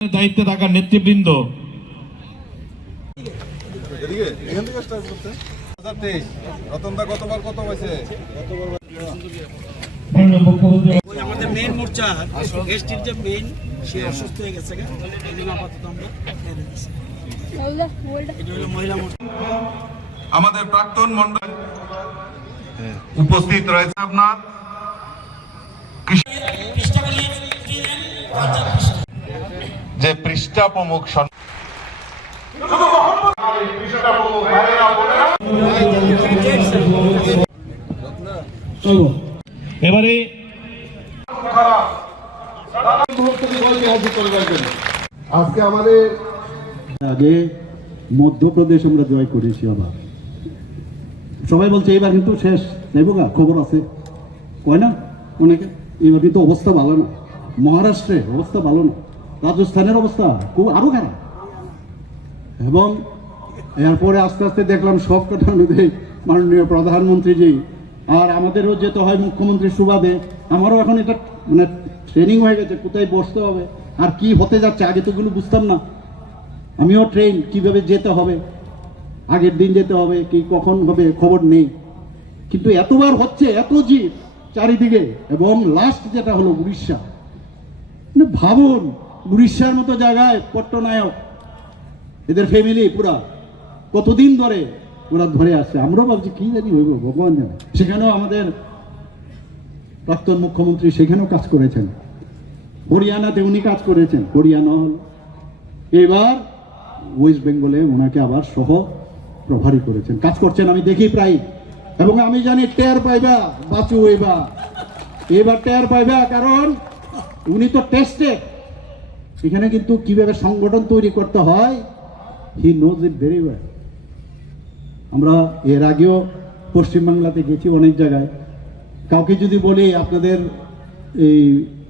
দায়িত্বে থাকা নেতৃবৃন্দ আমাদের মেইন মোর্চা এসটির যে মেইন সে অসুস্থ হয়ে গেছে এই জন্য আপাতত আমরা মহিলা মোর্চা। আমাদের প্রাক্তন মন্ডল উপস্থিত রয়েছে আপনার যে পৃষ্ঠা প্রমুখ এবারে আজকে আমাদের আগে মধ্যপ্রদেশ আমরা জয় করেছি, আবার সবাই বলছে এবার কিন্তু শেষ নেবো গা, খবর আছে কয় না অনেকে। এবার কিন্তু অবস্থা ভালো না, মহারাষ্ট্রের অবস্থা ভালো না, রাজস্থানের অবস্থা খুব আরো খারাপ। এবং এরপরে আস্তে আস্তে দেখলাম সব কথা অনুযায়ী মাননীয় প্রধানমন্ত্রীজি আর আমাদেরও যেতে হয় মুখ্যমন্ত্রীর সুবাদে। আমারও এখন এটা মানে ট্রেনিং হয়ে গেছে কোথায় বসতে হবে আর কি হতে যাচ্ছে। আগে তো এগুলো বুঝতাম না, আমিও ট্রেন কিভাবে যেতে হবে, আগের দিন যেতে হবে কি কখন হবে খবর নেই। কিন্তু এতবার হচ্ছে, এত জিত চারিদিকে। এবং লাস্ট যেটা হলো উড়িষ্যা, মানে ভাবুন উড়িষ্যার মতো জায়গায় পট্টনায়ক এদের ফ্যামিলি পুরা কতদিন ধরে ওরা ধরে আসছে। আমরাও ভাবছি কি জানি হইব ভগবান জানে। সেখানেও আমাদের প্রাক্তন মুখ্যমন্ত্রী সেখানেও কাজ করেছেন, হরিয়ানাতে উনি কাজ করেছেন, হরিয়ানা হল। এবার ওয়েস্ট বেঙ্গলে ওনাকে আবার সহ প্রভারী করেছেন, কাজ করছেন আমি দেখি প্রায়। এবং আমি জানি টের পাইবা বাঁচু এবার টের পাইবা, কারণ উনি তো টেস্টে এখানে কিন্তু কিভাবে সংগঠন তৈরি করতে হয় he knows it very well. আমরা এর আগেও পশ্চিমবাংলাতে গেছি অনেক জায়গায়। কাউকে যদি বলি আপনাদের এই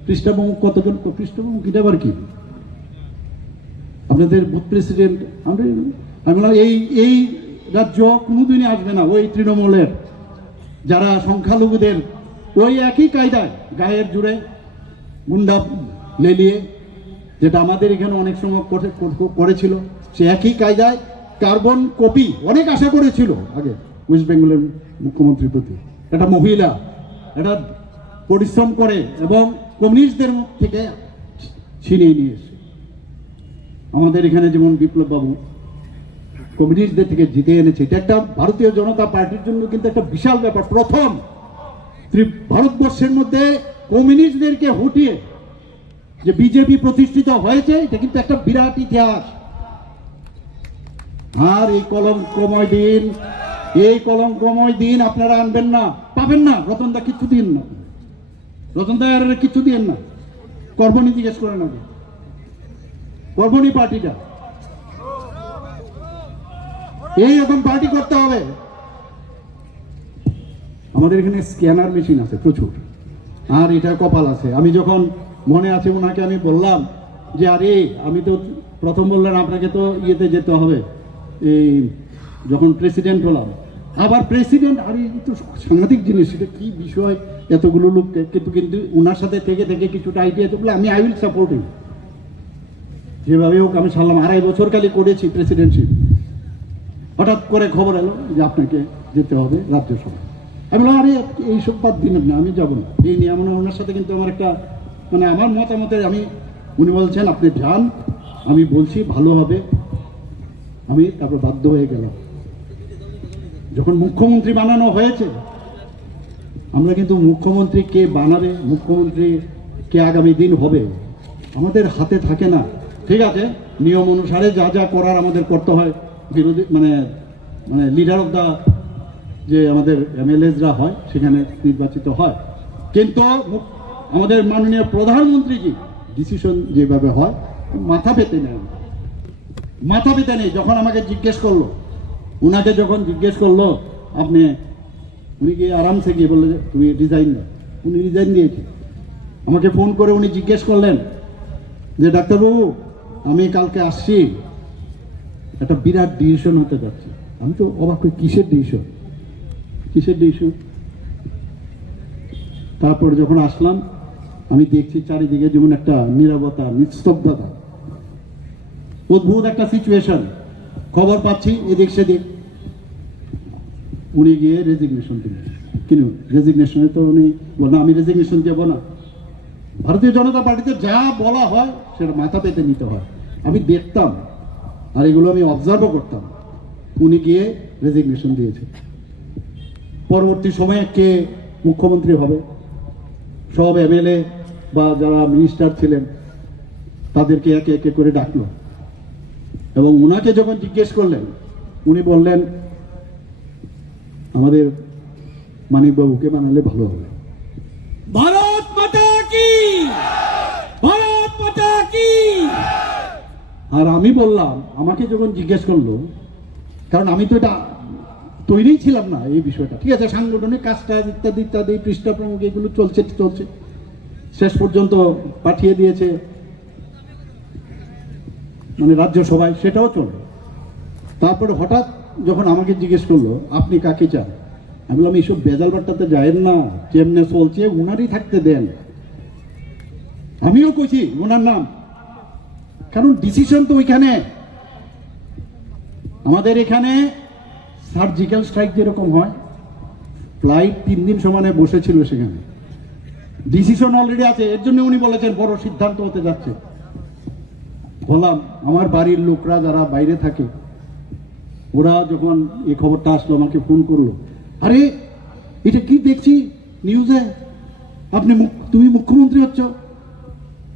পৃষ্ঠাপ্রমুখ কতজন, পৃষ্ঠাপ্রমুখ এটা আবার কি আপনাদের বুথ প্রেসিডেন্ট, আমি বললাম এই রাজ্য কোনোদিনই আসবে না ওই তৃণমূলের যারা সংখ্যালঘুদের ওই একই কায়দায় গায়ের জুড়ে গুন্ডা লেলিয়ে, যেটা আমাদের এখানে অনেক সময় করেছিল, সে একই কায়দায় কার্বন কপি অনেক আশা করেছিল আগে ওয়েস্ট বেঙ্গলের মুখ্যমন্ত্রীর প্রতি। একটা মহিলা এটা পরিশ্রম করে এবং কমিউনিস্টদের থেকে ছিনিয়ে নিয়ে এসে আমাদের এখানে যেমন বিপ্লব বাবু কমিউনিস্টদের থেকে জিতে এনেছে। এটা একটা ভারতীয় জনতা পার্টির জন্য কিন্তু একটা বিশাল ব্যাপার। প্রথম ভারতবর্ষের মধ্যে কমিউনিস্টদেরকে হটিয়ে যে বিজেপি প্রতিষ্ঠিত হয়েছে, এটা কিন্তু একটা বিরাট ইতিহাস। আর এই কলঙ্কময় দিন আপনারা আনবেন না, পাবেন না। রতনদা কিচ্ছু দিন না, রতনদা আর কিচ্ছু দিন না। কর্মনী জিজ্ঞেস করে না, কর্মনী পার্টিটা এইরকম পার্টি করতে হবে। আমাদের এখানে স্ক্যানার মেশিন আছে প্রচুর, আর এটা কপাল আছে। আমি যখন মনে আছে ওনাকে আমি বললাম যে আরে আমি তো প্রথম বললেন আপনাকে তো ইয়েতে যেতে হবে, এই যখন প্রেসিডেন্ট হলাম আবার প্রেসিডেন্ট, আরে তো সাংঘাতিক জিনিস, এটা কি বিষয় এতগুলো লোককে। কিন্তু ওনার সাথে থেকে থেকে কিছুটা আইডিয়া তো বলে আমি আই উইল সাপোর্ট ইউ যেভাবে হোক। আমি সারলাম 2.5 বছর খালি করেছি প্রেসিডেন্টশিপ। হঠাৎ করে খবর এলো যে আপনাকে যেতে হবে রাজ্যসভায়। আমি বললাম আরে এইসব বাদ দিন না, আমি যাবো না। এই নিয়ে ওনার সাথে কিন্তু আমার একটা মানে আমার মতামতের উনি বলছেন আপনি যান, আমি বলছি ভালো হবে। আমি তারপর বাধ্য হয়ে গেলাম। যখন মুখ্যমন্ত্রী বানানো হয়েছে, আমরা কিন্তু মুখ্যমন্ত্রী কে বানাবে, মুখ্যমন্ত্রী কে আগামী দিন হবে আমাদের হাতে থাকে না। ঠিক আছে, নিয়ম অনুসারে যা যা করার আমাদের করতে হয়, বিরোধী মানে লিডার অফ দা যে আমাদের এমএলএসরা হয় সেখানে নির্বাচিত হয়। কিন্তু আমাদের মাননীয় প্রধানমন্ত্রীজি ডিসিশন যেভাবে হয় মাথা পেতে নেই। যখন আমাকে জিজ্ঞেস করলো, উনাকে যখন জিজ্ঞেস করলো আপনি, উনি গিয়ে আরামসে গিয়ে বললো যে তুমি রিজাইন দাও। উনি রিজাইন দিয়েছে। আমাকে ফোন করে উনি জিজ্ঞেস করলেন যে ডাক্তারবাবু আমি কালকে আসছি, একটা বিরাট ডিসিশন হতে যাচ্ছে। আমি তো অবাক করি, কিসের ডিসিশন? তারপর যখন আসলাম আমি দেখছি চারিদিকে যেমন একটা নীরবতা, নিস্তব্ধতা। অদ্ভুত একটা সিচুয়েশন, খবর পাচ্ছি এদিক সেদিক, উনি গিয়ে রেজিগনেশন দিলেন। কিন্তু রেজিগনেশনে তো উনি বলেন আমি রেজিগনেশন দেবো না। ভারতীয় জনতা পার্টিতে যা বলা হয় সেটা মাথা পেতে নিতে হয়। আমি দেখতাম আর এগুলো আমি অবজার্ভও করতাম। উনি গিয়ে রেজিগনেশন দিয়েছে। পরবর্তী সময়ে কে মুখ্যমন্ত্রী হবে, সব এমএলএ বা যারা মিনিস্টার ছিলেন তাদেরকে একে একে করে ডাকলো এবং ওনাকে যখন জিজ্ঞেস করলেন উনি বললেন আমাদের মানিকবাবুকে বানালে ভালো হবে। ভারত মাতা কি, ভারত মাতা কি। আর আমি বললাম, আমাকে যখন জিজ্ঞেস করলো, কারণ আমি তো এটা তৈরি ছিলাম না এই বিষয়টা, ঠিক আছে, সাংগঠনিক কাজটা ইত্যাদি ইত্যাদি পৃষ্ঠা প্রমুখ এগুলো চলছে, শেষ পর্যন্ত পাঠিয়ে দিয়েছে মানে রাজ্যসভায়, সেটাও চলবে। তারপরে হঠাৎ যখন আমাকে জিজ্ঞেস করলো আপনি কাকে চান, আমি বললাম এইসব বেজাল বাট্টাতে যায়েন না, যেমনে চলছে ওনারই থাকতে দেন। আমিও কইছি ওনার নাম, কারণ ডিসিশন তো ওইখানে। আমাদের এখানে সার্জিক্যাল স্ট্রাইক যেরকম হয়, ফ্লাইট 3 দিন সমানে বসেছিল সেখানে, ডিসিশন অলরেডি আছে। এর জন্য উনি বলেছেন বড় সিদ্ধান্ত হতে যাচ্ছে। বললাম আমার বাড়ির লোকরা যারা বাইরে থাকে, ওরা যখন এই খবরটা আসলো আমাকে ফোন করলো, আরে এটা কি দেখছি নিউজে, তুমি মুখ্যমন্ত্রী হচ্ছ।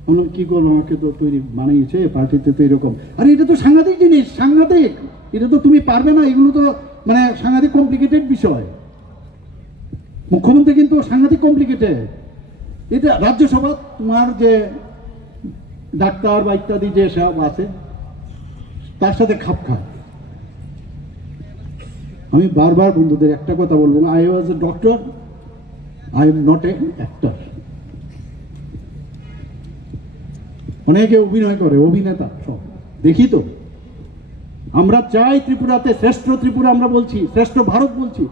বললাম কি করবো, আমাকে তো তৈরি বানিয়েছে পার্টিতে তো এরকম। আরে এটা তো সাংঘাতিক জিনিস, সাংঘাতিক, এটা তো তুমি পারবে না, এগুলো তো মানে সাংঘাতিক কমপ্লিকেটেড বিষয়। মুখ্যমন্ত্রী কিন্তু সাংঘাতিক কমপ্লিকেটেড। এটা রাজ্যসভা তোমার যে ডাক্তার বা ইত্যাদি যে সব আছে তার সাথে খাপ খায়। আমি বারবার বন্ধুদের একটা কথা বলবো, I was a doctor, I am not a actor. অনেকে অভিনয় করে, অভিনেতা সব দেখি তো। আমরা চাই ত্রিপুরাতে শ্রেষ্ঠ ত্রিপুরা, আমরা বলছি শ্রেষ্ঠ ভারত বলছি,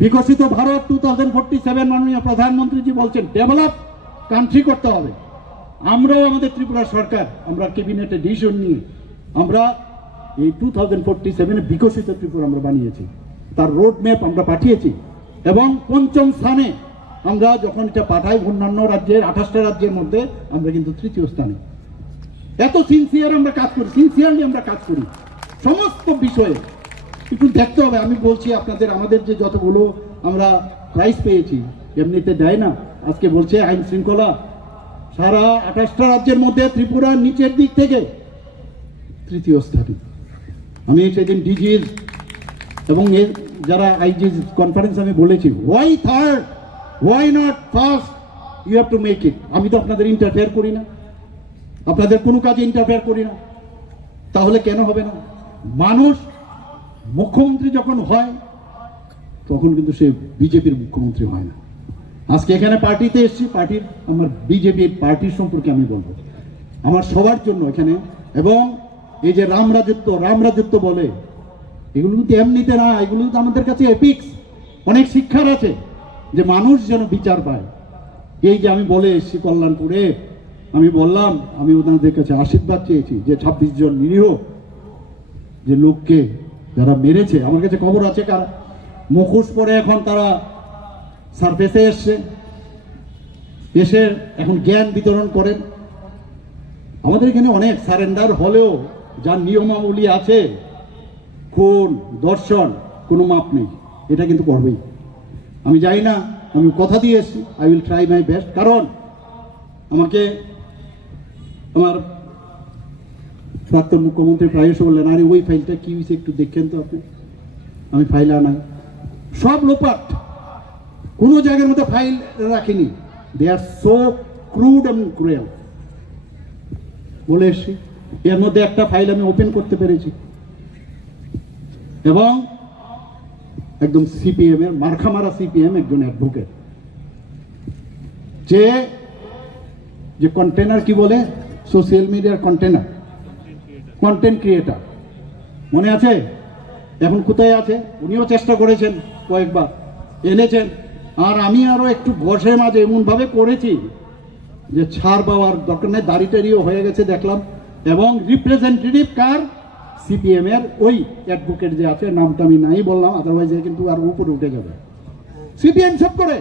বিকশিত ভারত 2047 মাননীয় প্রধানমন্ত্রীজি বলছেন ডেভেলপ কান্ট্রি করতে হবে। আমরাও আমাদের ত্রিপুরা সরকার, আমরা ক্যাবিনেটে ডিসিশন নিয়ে আমরা এই 2047 বিকশিত ত্রিপুরা আমরা বানিয়েছি, তার রোড ম্যাপ আমরা পাঠিয়েছি এবং 5ম স্থানে আমরা যখন এটা পাঠাই অন্যান্য রাজ্যের 28টা রাজ্যের মধ্যে আমরা কিন্তু 3য় স্থানে। এত সিনসিয়ার আমরা কাজ করি, সিনসিয়ারলি আমরা কাজ করি সমস্ত বিষয়ে। একটু দেখতে হবে, আমি বলছি আপনাদের, আমাদের যে যতগুলো আমরা প্রাইজ পেয়েছি এমনিতে দেয় না। আজকে বলছে আইন শৃঙ্খলা সারা 28টা রাজ্যের মধ্যে ত্রিপুরা নিচের দিক থেকে 3য় স্থানে। আমি সেদিন ডিজির এবং এর যারা আইজি কনফারেন্স আমি বলেছি, why third, why not first, you have to make it. আমি তো আপনাদের ইন্টারফেয়ার করি না, আপনাদের কোনো কাজে ইন্টারফেয়ার করি না, তাহলে কেন হবে না? মানুষ মুখ্যমন্ত্রী যখন হয় তখন কিন্তু সে বিজেপির মুখ্যমন্ত্রী হয় না। আজকে এখানে পার্টিতে এসেছি, পার্টির আমার বিজেপির পার্টির সম্পর্কে আমি বলবো, আমার সবার জন্য এখানে। এবং এই যে রামরাজত্ব বলে, এগুলো কিন্তু এমনিতে না, এগুলো কিন্তু আমাদের কাছে এপিক্স, অনেক শিক্ষার আছে, যে মানুষ যেন বিচার পায়। এই যে আমি বলে এসেছি কল্যাণপুরে, আমি বললাম আমি ওনাদের কাছে আশীর্বাদ চেয়েছি যে 26 জন নিরীহ যে লোককে যারা মেরেছে, আমার কাছে খবর আছে কারা মুখোশ পরে এখন তারা সারফেসে এসে এখন জ্ঞান বিতরণ করেন। আমাদের এখানে অনেক সারেন্ডার হলেও যার নিয়মাবলী আছে, খুন ধর্ষণ কোনো মাপ নেই, এটা কিন্তু করবেই। আমি যাই না, আমি কথা দিয়ে এসেছি, I will try my best. কারণ আমাকে আমার প্রাক্তন মুখ্যমন্ত্রী প্রায়শ বললেন, আরে ওই ফাইলটা কি হয়েছে একটু দেখেন তো আপনি। আমি ফাইল আনাই, সব লোপাট, কোনো জায়গার মধ্যে ফাইল রাখিনি। দে আর সো ক্রুড এবং ক্রুয়েল। বলে এসছি, এর মধ্যে একটা ফাইল আমি ওপেন করতে পেরেছি এবং একদম সিপিএম এর মারখামারা সিপিএম একজন অ্যাডভোকেট, যে কন্টেনার কি বলে, সোশ্যাল মিডিয়ার কন্টেন্ট ক্রিয়েটার, মনে আছে? এখন কোথায় আছে? উনিও চেষ্টা করেছেন, কয়েকবার এনেছেন। আর আমি আরো একটু বসে মাঝে এমন ভাবে করেছি যে ছাড় পাওয়ার দরকার নেই, দাড়ি টাড়িও হয়ে গেছে দেখলাম, এবং রিপ্রেজেন্টেটিভ কার, সিপিএম এর ওই অ্যাডভোকেট যে আছে, নামটা আমি নাই বললাম, আদারওয়াইজ কিন্তু আর উপরে উঠে যাবে। সিপিএম সব করে,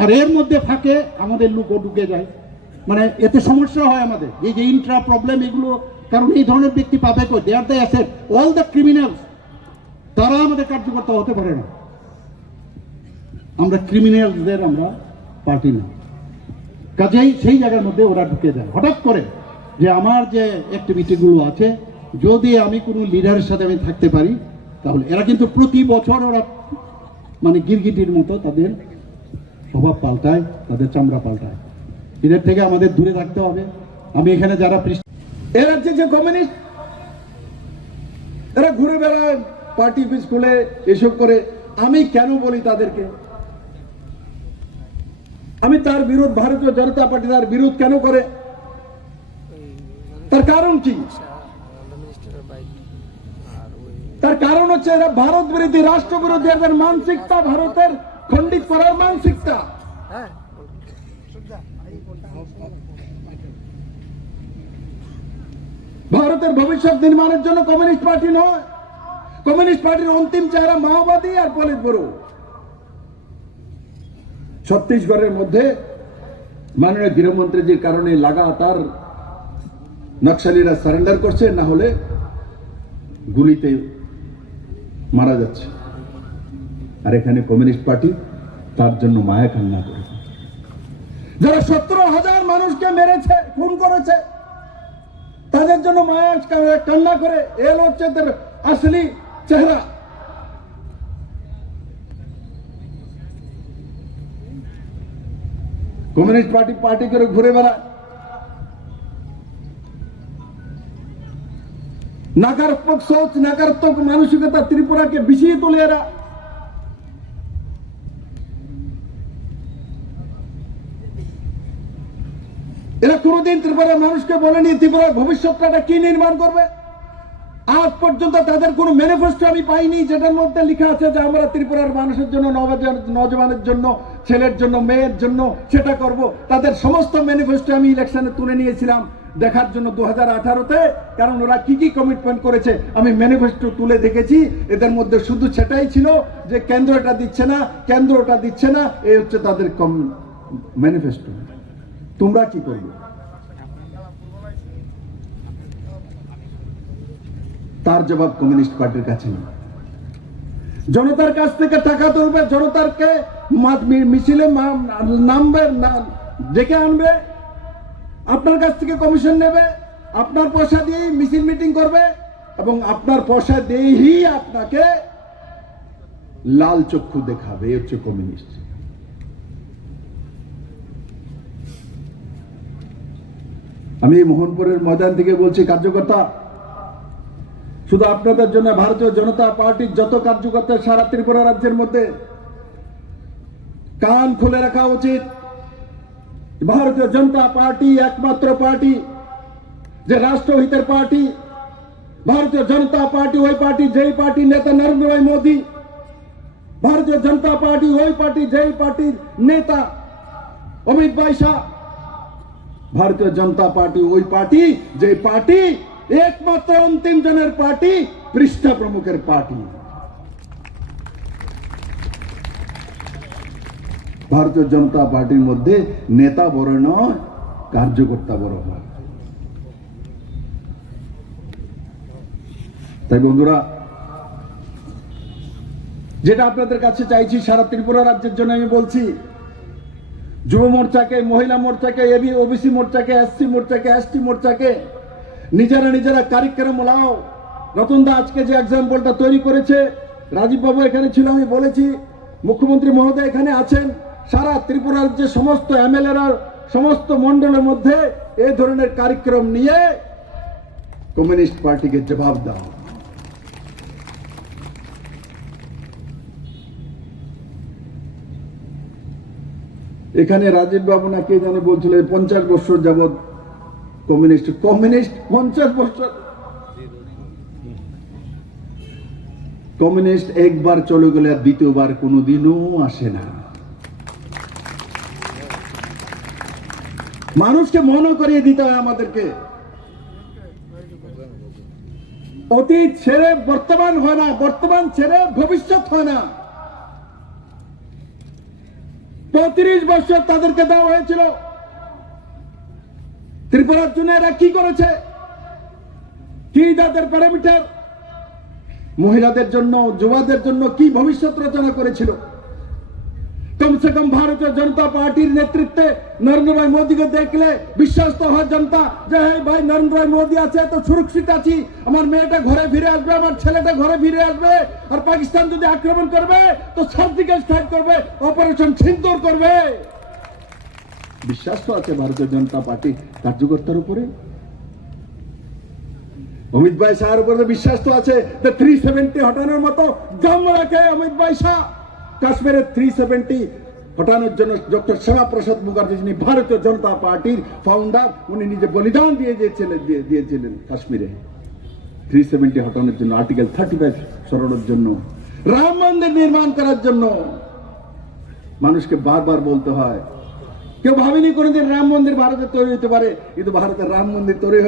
আর এর মধ্যে ফাঁকে আমাদের লোকও ঢুকে যায়, মানে এতে সমস্যা হয় আমাদের। এই যে ইন্ট্রা প্রবলেম এগুলো, কারণ এই ধরনের ব্যক্তি পাবে কই? They are the asset, all the criminals, তারা আমাদের কার্যকর্তা হতে পারে না। আমরা ক্রিমিনালদের আমরা পার্টি না, কাজেই সেই জায়গার মধ্যে ওরা ঢুকে যায় হঠাৎ করে। যে আমার যে অ্যাক্টিভিটিগুলো আছে, যদি আমি কোনো লিডারের সাথে আমি থাকতে পারি, তাহলে এরা কিন্তু প্রতি বছর ওরা মানে গিরগিটির মতো তাদের স্বভাব পাল্টায়, তাদের চামড়া পাল্টায়। এদের থেকে আমাদের দূরে থাকতে হবে। আমি এখানে যারা এরা যে কমিউনিস্ট, এরা ঘুরে বেড়ায় পার্টি অফিস খুলে এসব করে। আমি কেন বলি তাদেরকে? আমি তার বিরোধ, ভারতীয় জনতা পার্টি তার বিরোধ কেন করে? তার কারণ কি? তার কারণ হচ্ছে এরা ভারত বিরোধী, রাষ্ট্র বিরোধী, এদের মানসিকতা ভারতের খণ্ডিত করার মানসিকতা। ভারতের ভবিষ্যৎ নির্মাণের জন্য কমিউনিস্ট পার্টি নয়। কমিউনিস্ট পার্টির অন্তিম চেহারা মাওবাদী আর পলিট ব্যুরো। ছত্তিশগড়ের মধ্যে মাননীয় গৃহমন্ত্রীজির কারণে লাগাতার নকশালীরা সারেন্ডার করছে, না হলে গুলিতে মারা যাচ্ছে। আর এখানে কমিউনিস্ট পার্টি তার জন্য মায়া কান্না করে। যারা 17,000 মানুষকে মেরেছে, খুন করেছে, তাদের জন্য মায়া কান্না করে। এল হচ্ছে তাদের আসলি চেহারা। কমিউনিস্ট পার্টি পার্টি করে ঘুরে বেড়ায়, নকারাত্মক সোচ, নকারাত্মক মানসিকতা ত্রিপুরাকে বিষিয়ে তোলে এরা। এরা কোনোদিন ত্রিপুরার মানুষকে বলেনি ত্রিপুরার ভবিষ্যৎটা কি নির্মাণ করবে। আজ পর্যন্ত তাদের কোনো ম্যানিফেস্টো আমি পাইনি যেটার মধ্যে লেখা আছে যে আমরা ত্রিপুরার মানুষের জন্য, নজওয়ানের জন্য, ছেলের জন্য, মেয়ের জন্য সেটা করব। তাদের সমস্ত ম্যানিফেস্টো আমি ইলেকশনে তুলে নিয়েছিলাম দেখার জন্য 2018-তে, কারণ ওরা কি কি কমিটমেন্ট করেছে আমি ম্যানিফেস্টো তুলে দেখেছি। এদের মধ্যে শুধু সেটাই ছিল যে কেন্দ্র এটা দিচ্ছে না, কেন্দ্র ওটা দিচ্ছে না, এই হচ্ছে তাদের ম্যানিফেস্টো। তোমরা কি করবে? তার জবাব কমিউনিস্ট পার্টির কাছে নেই। জনতার কাছ থেকে টাকা তুলবে, জনতাকে মিছিলে নামবে, ডেকে আনবে, আপনার কাছ থেকে কমিশন নেবে, আপনার পয়সা দিয়ে মিছিল মিটিং করবে, এবং আপনার পয়সা দিয়েই আপনাকে লাল চক্ষু দেখাবে। এই হচ্ছে কমিউনিস্ট। আমি মোহনপুরের ময়দান থেকে বলছি, কার্যকর্তা, শুধু আপনাদের জন্য ভারতীয় জনতা পার্টির যত কার্যকর্তা সারা ত্রিপুরা রাজ্যের মধ্যে কান খুলে রাখা উচিত। ভারতীয় জনতা পার্টি একমাত্র পার্টি যে রাষ্ট্রহিতের পার্টি। ভারতীয় জনতা পার্টি ওই পার্টি যেই পার্টি নেতা নরেন্দ্র ভাই মোদী। ভারতীয় জনতা পার্টি ওই পার্টি যেই পার্টির নেতা অমিত ভাই শাহ। ভারতীয় জনতা পার্টি ওই পার্টি যে পার্টি একমাত্র অন্তিম জনের পার্টি, পৃষ্ঠা প্রমুখের পার্টি। ভারতীয় জনতা পার্টির মধ্যে নেতা বড় নয়, কার্যকর্তা বড় হয়। তাই বন্ধুরা, যেটা আপনাদের কাছে চাইছি সারা ত্রিপুরা রাজ্যের জন্য আমি বলছি, যুব মোর্চাকে, মহিলা মোর্চাকে, ওবিসি মোর্চাকে, এসসি মোর্চাকে, এসটি মোর্চাকে নিজেরা কারিক্রম লাও। রতনদা আজকে যে এক্সাম্পলটা তৈরি করেছে, রাজীব বাবু এখানে ছিল, আমি বলেছি, মুখ্যমন্ত্রী মহোদয় এখানে আছেন, সারা ত্রিপুরা রাজ্যের সমস্ত এমএলএরা সমস্ত মন্ডলের মধ্যে এই ধরনের কার্যক্রম নিয়ে কমিউনিস্ট পার্টিকে জবাব দাও। এখানে রাজীব বাবু না কে জানে বলছিল 50 বছর যাবৎ কমিউনিস্ট 50 বছর। কমিউনিস্ট একবার চলে গেলে আর দ্বিতীয়বার কোনোদিনও আসে না। মানুষকে মনে করিয়ে দিতে হয় আমাদেরকে অতীত ছেড়ে বর্তমান হয় না, বর্তমান ছেড়ে ভবিষ্যৎ হয় না। 35 বছর তাদেরকে দেওয়া হয়েছিল। ত্রিপুরার জন্য এরা কি করেছে, কি তাদের প্যারামিটার, মহিলাদের জন্য, যুবাদের জন্য কি ভবিষ্যৎ রচনা করেছিল। কমসে কম ভারতীয় জনতা পার্টির নেতৃত্বে নরেন্দ্র ভাই মোদীকে দেখলে বিশ্বাস তো হয় জনতা যে হ্যাঁ ভাই নরেন্দ্র ভাই মোদী আছে তো সুরক্ষিত আছি, আমার মেয়েটা ঘরে ফিরে আসবে, আমার ছেলেটা ঘরে ফিরে আসবে। আর পাকিস্তান যদি আক্রমণ করবে তো সার্জিক্যাল স্ট্রাইক করবে, অপারেশন সিন্দুর করবে। বিশ্বাস তো আছে ভারতীয় জনতা পার্টি কার্যকর্তার উপরে, অমিত ভাই শাহের উপরে বিশ্বাস তো আছে। 370 হটানোর মতো দম রাখে অমিত ভাই শাহ। কাশ্মীরের 370 হটানোর জন্য ডক্টর শ্যামা প্রসাদ মুখার্জি, যিনি ভারতীয় জনতা পার্টির ফাউন্ডার, উনি নিজে বলিদান দিয়েছিলেন কাশ্মীরে 370 হটানোর জন্য, আর্টিকেল 35 সরানোর জন্য, রাম মন্দির নির্মাণ করার জন্য। মানুষকে বারবার বলতে হয়, কেউ ভাবেনি কোনদিন রাম মন্দির ভারতে তৈরি হতে পারে, কিন্তু ভারতের রাম মন্দির তৈরি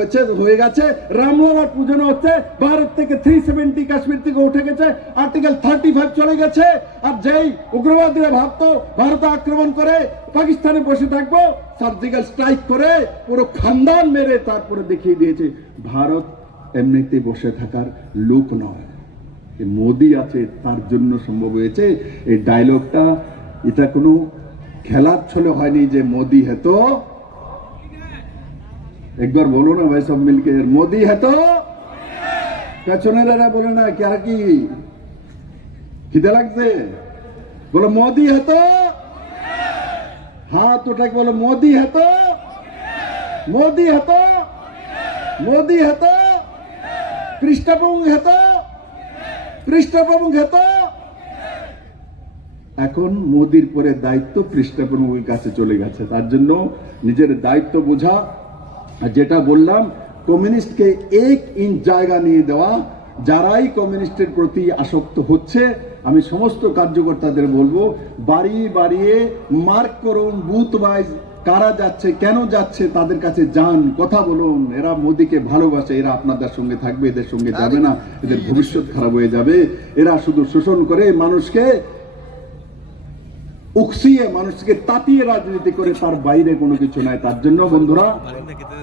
হয়ে গেছে। রামলালার পূজনে হচ্ছে, ভারত থেকে 370 কাশ্মীর থেকে উঠে গেছে, আর্টিকেল 35 চলে গেছে। আর যেই উগ্রবাদীরা ভাবতো ভারতে আক্রমণ করে পাকিস্তানে বসে থাকবো, সার্জিক্যাল স্ট্রাইক করে পুরো খানদান মেরে তারপরে দেখিয়ে দিয়েছে ভারত এমনিতে বসে থাকার লোক নয়, মোদী আছে তার জন্য সম্ভব হয়েছে। এই ডায়লগটা এটা কোনো খেলার ছলে হয়নি যে মোদী है तो, একবার বলো না ভাই সব মিলকে, মোদী है तो। পেছনেরা বলে না কি আর কি খিদে লাগছে, বলো মোদী है तो, হাত উঠাকে বলো মোদী है तो, মোদী है तो, মোদী है तो, পৃষ্ঠপোষক है तो, পৃষ্ঠপোষক है तो। এখন মোদির পরে দায়িত্ব পৃষ্ঠপোষকের কাছে চলে গেছে, তার জন্য নিজের দায়িত্ব বোঝা। আর যেটা বললাম, কমিউনিস্টকে 1 ইঞ্চ জায়গা নিয়ে দেওয়া। যারাই কমিউনিস্টের প্রতি আসক্ত হচ্ছে, আমি সমস্ত কার্যকর্তাদের বলবো, বাড়িয়ে মার্ক করুন, বুথ ওয়াইজ কারা যাচ্ছে, কেন যাচ্ছে, তাদের কাছে যান, কথা বলুন। এরা মোদিকে ভালোবাসে, এরা আপনাদের সঙ্গে থাকবে, এদের সঙ্গে যাবে না, এদের ভবিষ্যৎ খারাপ হয়ে যাবে। এরা শুধু শোষণ করে, মানুষকে উকসিয়ে, মানুষকে তাতিয়ে রাজনীতি করে, তার বাইরে কোনো কিছু নাই। তার জন্য বন্ধুরা,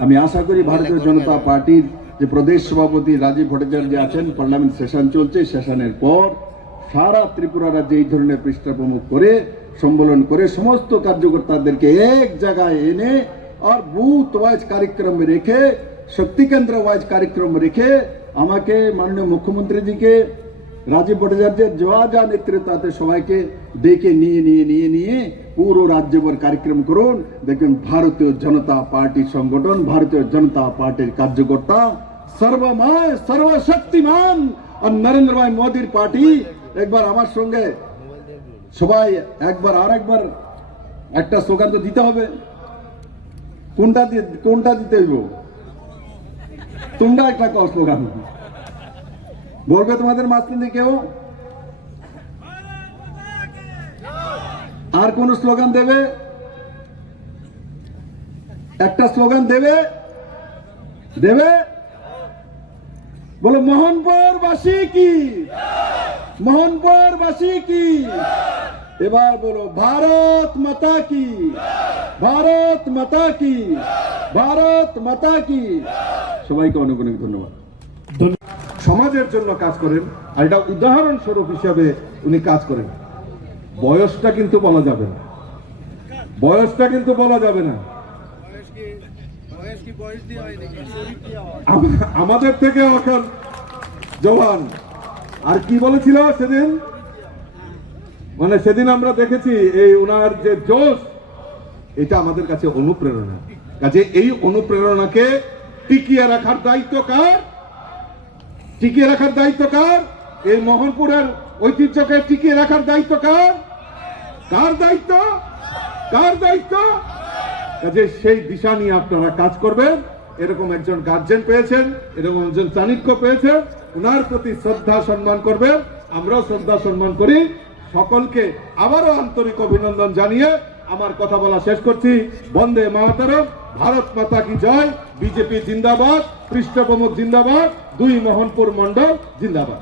আমি আশা করি ভারতীয় জনতা পার্টির যে প্রদেশ সভাপতি রাজীব ভট্টাচার্য আছেন, পার্লামেন্ট সেশন চলছে, সেশনের পর সারা ত্রিপুরা রাজ্যে এই ধরনের পৃষ্ঠাপ্রমুখ করে, সম্মেলন করে, সমস্ত কার্যকর্তাদেরকে এক জায়গায় এনে আর বুথ ওয়াইজ কার্যক্রম রেখে, শক্তি কেন্দ্র ওয়াইজ কার্যক্রম রেখে, আমাকে মাননীয় মুখ্যমন্ত্রীজিকে, রাজীব ভট্টাচার্যের যা নেতৃত্বে সবাইকে ডেকে নিয়ে পুরো রাজ্যভর কার্যক্রম করুন। দেখবেন ভারতীয় জনতা পার্টির সংগঠন, ভারতীয় জনতা পার্টির কার্যকর্তা সর্বময় সর্বশক্তিমান আর নরেন্দ্র ভাই মোদীর পার্টি। একবার আমার সঙ্গে সবাই একবার একটা স্লোগান তো দিতে হবে। কোনটা দিতে হইব? তোমরা একটা স্লোগান বলবে, তোমাদের মাঝখানে কেউ আর কোন স্লোগান দেবে? একটা স্লোগান দেবে বলো, মোহনপুরবাসী কি, মোহনপুরবাসী কি। এবার বলো, ভারত মাতা কি, ভারত মাতা কি, ভারত মাতা কি। সবাইকে অনেক অনেক ধন্যবাদ। সমাজের জন্য কাজ করেন, আর এটা উদাহরণস্বরূপ হিসাবে উনি কাজ করেন। বয়সটা কিন্তু বলা যাবে না, বয়সটা কিন্তু বলা যাবে না। আমাদের থেকে এখন জওয়ান। আর কি বলেছিল সেদিন, মানে সেদিন আমরা দেখেছি এই ওনার যে জোশ, এটা আমাদের কাছে অনুপ্রেরণা। কাজে এই অনুপ্রেরণাকে টিকিয়ে রাখার দায়িত্ব কার? টিকিয়ে রাখার দায়িত্ব কার? এই মোহনপুরের ঐতিহ্যকে টিকিয়ে রাখার দায়িত্ব কার? কার দায়িত্ব? কার দায়িত্ব? কাজে সেই দিশা নিয়ে আপনারা কাজ করবেন। এরকম একজন গার্জেন পেয়েছেন, এরকম একজন চাণক্য পেয়েছেন, ওনার প্রতি শ্রদ্ধা সম্মান করবেন। আমরাও শ্রদ্ধা সম্মান করি। সকলকে আবারও আন্তরিক অভিনন্দন জানিয়ে আমার কথা বলা শেষ করছি। বন্দে মাতরম, ভারত মাতা কি জয়, বিজেপি জিন্দাবাদ, পৃষ্ঠ প্রমুখ জিন্দাবাদ, 2 মোহনপুর মন্ডল জিন্দাবাদ।